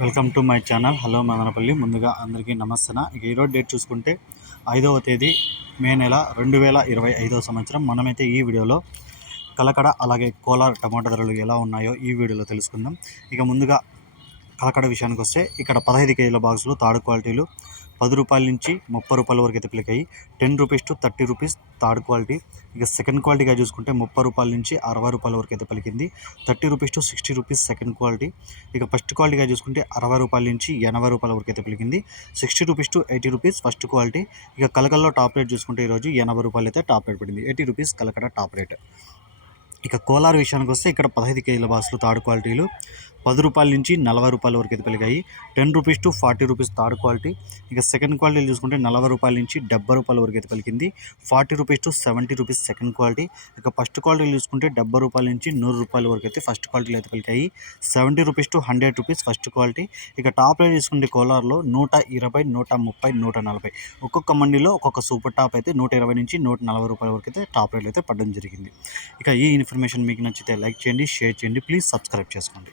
Welcome to my channel. Hello Madanapalle. ముందుగా అందరికీ నమస్తే ఇక ఈరోజు డేట్ చూసుకుంటే ఐదవ తేదీ మే నెల రెండు వేల ఇరవై ఐదవ సంవత్సరం. మనమైతే ఈ వీడియోలో కలకడ అలాగే కోలార్ టమాటా ధరలు ఎలా ఉన్నాయో ఈ వీడియోలో తెలుసుకుందాం. ఇక ముందుగా కలకడ విషయానికి వస్తే ఇక్కడ పదహైదు కేజీల బాక్సులు తాడు క్వాలిటీలు పది రూపాయల నుంచి ముప్పై రూపాయల వరకు అయితే పిలికాయి. Ten rupees to thirty rupees third quality. ఇక సెకండ్ క్వాలిటీగా చూసుకుంటే ముప్పై రూపాయల నుంచి అరవై రూపాయల వరకు అయితే పలికింది. Thirty rupees to sixty rupees second quality ఇక ఫస్ట్ క్వాలిటీగా చూసుకుంటే అరవై రూపాయల నుంచి ఎనభై రూపాయల వరకు అయితే పలికింది. Sixty rupees to eighty rupees first quality ఇక కలకల్లో టాప్ రేట్ చూసుకుంటే ఈరోజు ఎనభై రూపాయలు అయితే టాప్ రేట్ పడింది. Eighty rupees Kalakada top rate ఇక కోలార్ విషయానికి వస్తే ఇక్కడ పదహైదు కేజీల బాసులు థర్డ్ క్వాలిటీలు పది రూపాయల నుంచి నలభై రూపాయల వరకు అయితే పెరిగాయి. Ten rupees to forty rupees third quality. ఇక సెకండ్ క్వాలిటీ చూసుకుంటే నలభై రూపాయల నుంచి డెబ్బై రూపాయల వరకు అయితే పలికింది. Forty rupees to seventy rupees second quality. ఇక ఫస్ట్ క్వాలిటీ చూసుకుంటే డెబ్బై రూపాయల నుంచి నూరు రూపాయల వరకు అయితే ఫస్ట్ క్వాలిటీలో అయితే పలికాయి. Seventy rupees to hundred rupees first quality. ఇక టాప్ రేట్ చూసుకుంటే కోలార్లో నూట ఇరవై నూట ముప్పై నూట నలభై. ఒక్కొక్క మండిలో ఒక్కొక్క సూపర్ టాప్ అయితే నూట ఇరవై నుంచి నూట నలభై రూపాయల వరకు అయితే టాప్ రేట్లు అయితే పడడం జరిగింది. ఇక ఈ ఇన్ఫర్మేషన్ మీకు నచ్చితే లైక్ చేయండి షేర్ చేయండి. ప్లీజ్ సబ్స్క్రైబ్ చేసుకోండి.